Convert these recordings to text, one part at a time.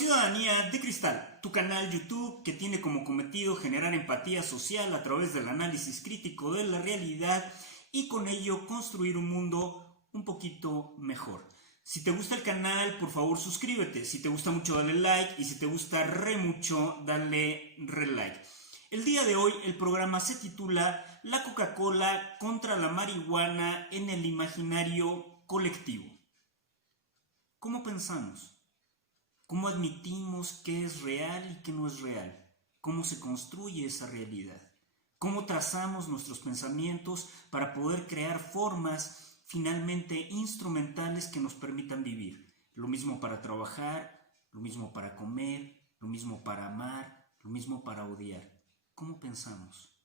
Ciudadanía de Cristal, tu canal YouTube que tiene como cometido generar empatía social a través del análisis crítico de la realidad y con ello construir un mundo un poquito mejor. Si te gusta el canal, por favor suscríbete. Si te gusta mucho, dale like. Y si te gusta re mucho, dale re like. El día de hoy el programa se titula La Coca-Cola contra la marihuana en el imaginario colectivo. ¿Cómo pensamos? ¿Cómo admitimos qué es real y qué no es real? ¿Cómo se construye esa realidad? ¿Cómo trazamos nuestros pensamientos para poder crear formas finalmente instrumentales que nos permitan vivir? Lo mismo para trabajar, lo mismo para comer, lo mismo para amar, lo mismo para odiar. ¿Cómo pensamos?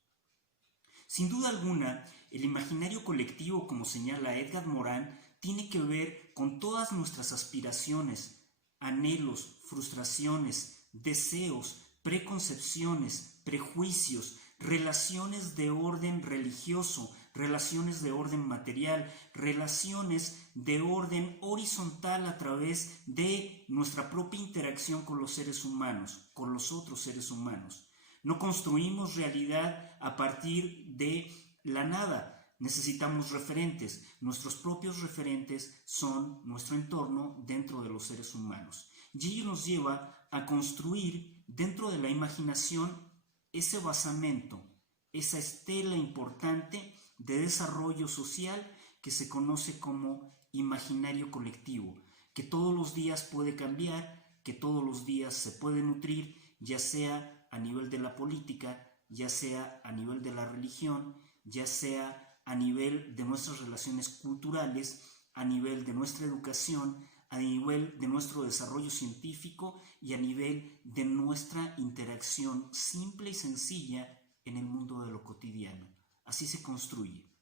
Sin duda alguna, el imaginario colectivo, como señala Edgar Morin, tiene que ver con todas nuestras aspiraciones, anhelos, frustraciones, deseos, preconcepciones, prejuicios, relaciones de orden religioso, relaciones de orden material, relaciones de orden horizontal a través de nuestra propia interacción con los seres humanos, con los otros seres humanos. No construimos realidad a partir de la nada. Necesitamos referentes. Nuestros propios referentes son nuestro entorno dentro de los seres humanos. Y ello nos lleva a construir dentro de la imaginación ese basamento, esa estela importante de desarrollo social que se conoce como imaginario colectivo, que todos los días puede cambiar, que todos los días se puede nutrir, ya sea a nivel de la política, ya sea a nivel de la religión, ya sea a nivel de nuestras relaciones culturales, a nivel de nuestra educación, a nivel de nuestro desarrollo científico y a nivel de nuestra interacción simple y sencilla en el mundo de lo cotidiano. Así se construye.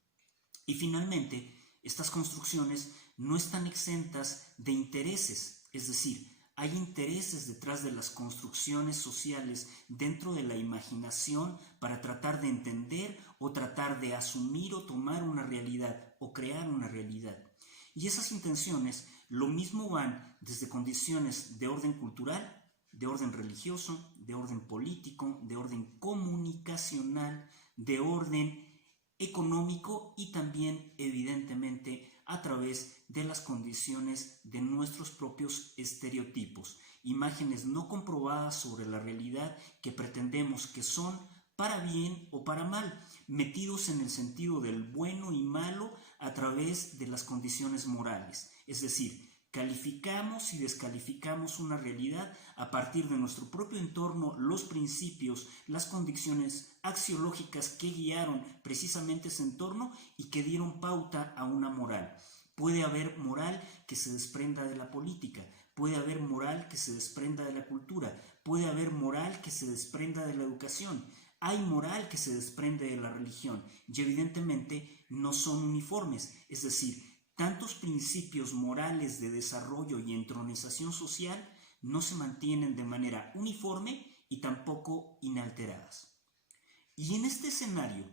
Y finalmente, estas construcciones no están exentas de intereses, es decir, hay intereses detrás de las construcciones sociales dentro de la imaginación para tratar de entender o tratar de asumir o tomar una realidad o crear una realidad. Y esas intenciones lo mismo van desde condiciones de orden cultural, de orden religioso, de orden político, de orden comunicacional, de orden económico y también evidentemente a través de las condiciones de nuestros propios estereotipos, imágenes no comprobadas sobre la realidad que pretendemos que son para bien o para mal, metidos en el sentido del bueno y malo a través de las condiciones morales, es decir, calificamos y descalificamos una realidad a partir de nuestro propio entorno, los principios, las condiciones axiológicas que guiaron precisamente ese entorno y que dieron pauta a una moral. Puede haber moral que se desprenda de la política, puede haber moral que se desprenda de la cultura, puede haber moral que se desprenda de la educación, hay moral que se desprende de la religión y evidentemente no son uniformes, es decir, tantos principios morales de desarrollo y entronización social no se mantienen de manera uniforme y tampoco inalteradas. Y en este escenario,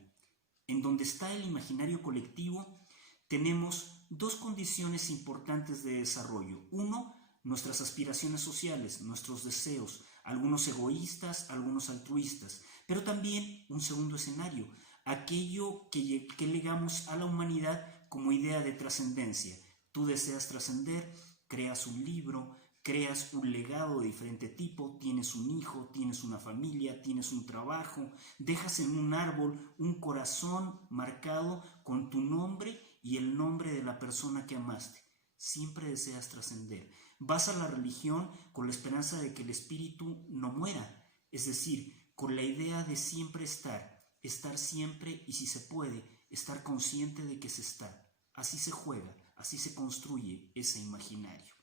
en donde está el imaginario colectivo, tenemos dos condiciones importantes de desarrollo. Uno, nuestras aspiraciones sociales, nuestros deseos, algunos egoístas, algunos altruistas, pero también un segundo escenario, aquello que legamos a la humanidad como idea de trascendencia. Tú deseas trascender, creas un libro, creas un legado de diferente tipo, tienes un hijo, tienes una familia, tienes un trabajo, dejas en un árbol un corazón marcado con tu nombre y el nombre de la persona que amaste. Siempre deseas trascender. Vas a la religión con la esperanza de que el espíritu no muera, es decir, con la idea de siempre estar siempre y si se puede, estar consciente de que se está. Así se juega, así se construye ese imaginario.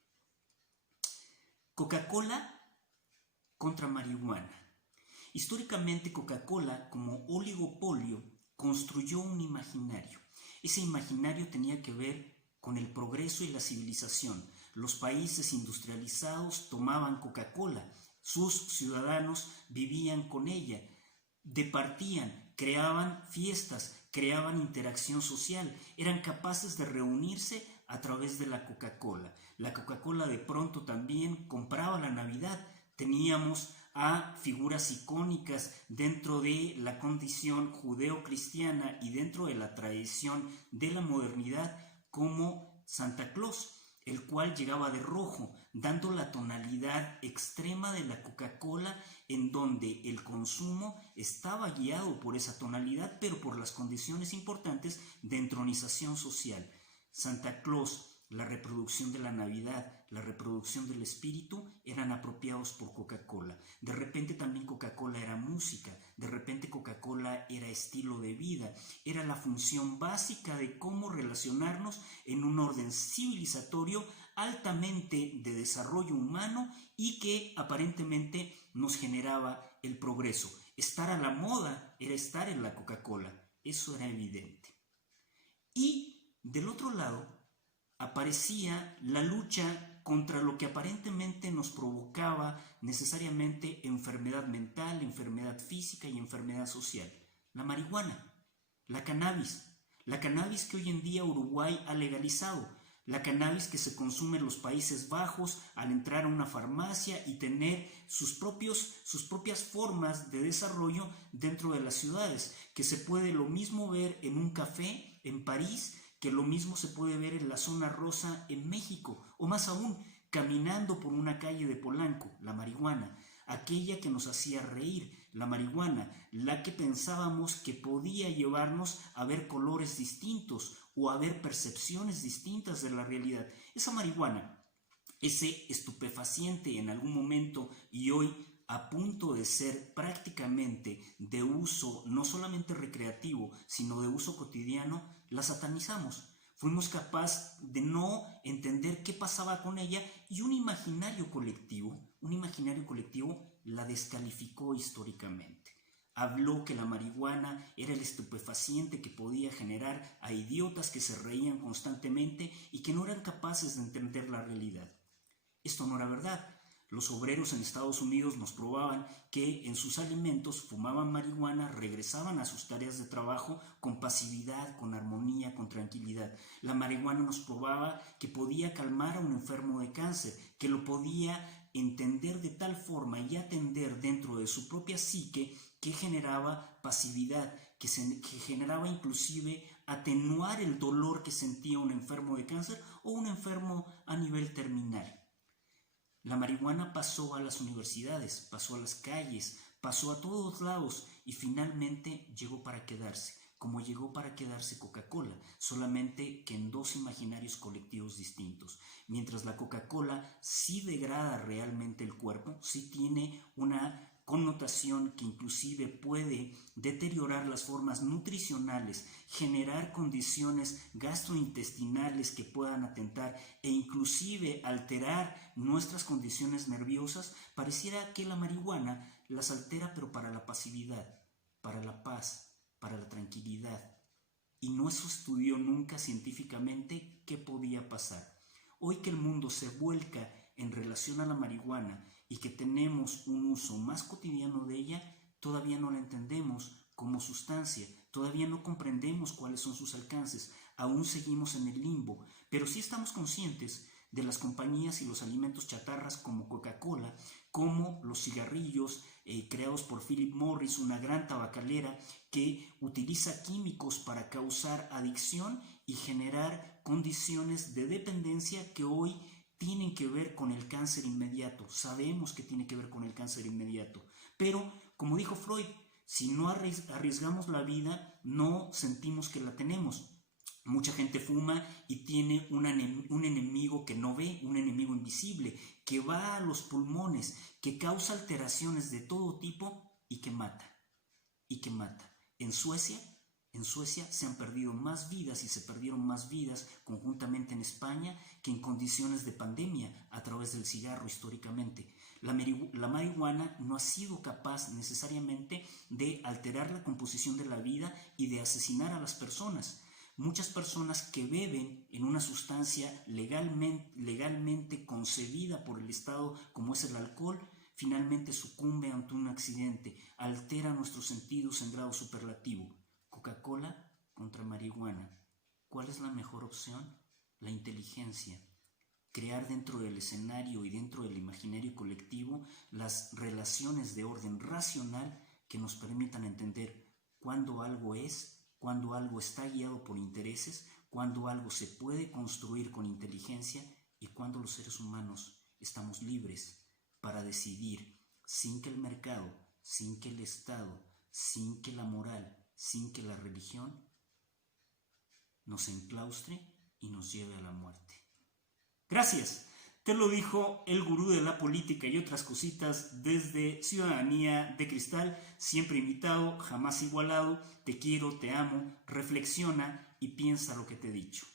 Coca-Cola contra marihuana. Históricamente Coca-Cola, como oligopolio, construyó un imaginario. Ese imaginario tenía que ver con el progreso y la civilización. Los países industrializados tomaban Coca-Cola, sus ciudadanos vivían con ella, departían, creaban fiestas, creaban interacción social, eran capaces de reunirse a través de la Coca-Cola. La Coca-Cola de pronto también compraba la Navidad. Teníamos a figuras icónicas dentro de la condición judeo-cristiana y dentro de la tradición de la modernidad como Santa Claus, el cual llegaba de rojo, dando la tonalidad extrema de la Coca-Cola, en donde el consumo estaba guiado por esa tonalidad, pero por las condiciones importantes de entronización social. Santa Claus, la reproducción de la Navidad, la reproducción del espíritu eran apropiados por Coca-Cola. De repente también Coca-Cola era música, de repente Coca-Cola era estilo de vida, era la función básica de cómo relacionarnos en un orden civilizatorio altamente de desarrollo humano y que aparentemente nos generaba el progreso. Estar a la moda era estar en la Coca-Cola, eso era evidente. Y del otro lado aparecía la lucha contra lo que aparentemente nos provocaba necesariamente enfermedad mental, enfermedad física y enfermedad social. La marihuana, la cannabis que hoy en día Uruguay ha legalizado, la cannabis que se consume en los Países Bajos al entrar a una farmacia y tener sus propias formas de desarrollo dentro de las ciudades, que se puede lo mismo ver en un café en París, que lo mismo se puede ver en la zona rosa en México, o más aún, caminando por una calle de Polanco, la marihuana, aquella que nos hacía reír, la marihuana, la que pensábamos que podía llevarnos a ver colores distintos o a ver percepciones distintas de la realidad. Esa marihuana, ese estupefaciente en algún momento y hoy a punto de ser prácticamente de uso no solamente recreativo, sino de uso cotidiano, la satanizamos. Fuimos capaces de no entender qué pasaba con ella y un imaginario colectivo la descalificó históricamente. Habló que la marihuana era el estupefaciente que podía generar a idiotas que se reían constantemente y que no eran capaces de entender la realidad. Esto no era verdad. Los obreros en Estados Unidos nos probaban que en sus alimentos fumaban marihuana, regresaban a sus tareas de trabajo con pasividad, con armonía, con tranquilidad. La marihuana nos probaba que podía calmar a un enfermo de cáncer, que lo podía entender de tal forma y atender dentro de su propia psique que generaba pasividad, que generaba inclusive atenuar el dolor que sentía un enfermo de cáncer o un enfermo a nivel terminal. La marihuana pasó a las universidades, pasó a las calles, pasó a todos lados y finalmente llegó para quedarse, como llegó para quedarse Coca-Cola, solamente que en dos imaginarios colectivos distintos. Mientras la Coca-Cola sí degrada realmente el cuerpo, sí tiene una connotación que inclusive puede deteriorar las formas nutricionales, generar condiciones gastrointestinales que puedan atentar e inclusive alterar nuestras condiciones nerviosas, pareciera que la marihuana las altera pero para la pasividad, para la paz, para la tranquilidad. Y no se estudió nunca científicamente qué podía pasar. Hoy que el mundo se vuelca en relación a la marihuana y que tenemos un uso más cotidiano de ella, todavía no la entendemos como sustancia, todavía no comprendemos cuáles son sus alcances, aún seguimos en el limbo, pero sí estamos conscientes de las compañías y los alimentos chatarras como Coca-Cola, como los cigarrillos creados por Philip Morris, una gran tabacalera que utiliza químicos para causar adicción y generar condiciones de dependencia que hoy tienen que ver con el cáncer inmediato. Sabemos que tiene que ver con el cáncer inmediato, pero como dijo Freud, si no arriesgamos la vida, no sentimos que la tenemos. Mucha gente fuma y tiene un enemigo que no ve, un enemigo invisible, que va a los pulmones, que causa alteraciones de todo tipo y que mata. En Suecia se han perdido más vidas y se perdieron más vidas conjuntamente en España que en condiciones de pandemia a través del cigarro históricamente. La marihuana no ha sido capaz necesariamente de alterar la composición de la vida y de asesinar a las personas. Muchas personas que beben en una sustancia legalmente concebida por el Estado como es el alcohol, finalmente sucumbe ante un accidente, altera nuestros sentidos en grado superlativo. Coca-Cola contra marihuana. ¿Cuál es la mejor opción? la inteligencia, crear dentro del escenario y dentro del imaginario colectivo las relaciones de orden racional que nos permitan entender cuándo algo es, cuándo algo está guiado por intereses, cuándo algo se puede construir con inteligencia y cuándo los seres humanos estamos libres para decidir sin que el mercado, sin que el Estado, sin que la moral, sin que la religión nos enclaustre y nos lleve a la muerte. Gracias. Te lo dijo el gurú de la política y otras cositas desde Ciudadanía de Cristal, siempre invitado, jamás igualado. Te quiero, te amo, reflexiona y piensa lo que te he dicho.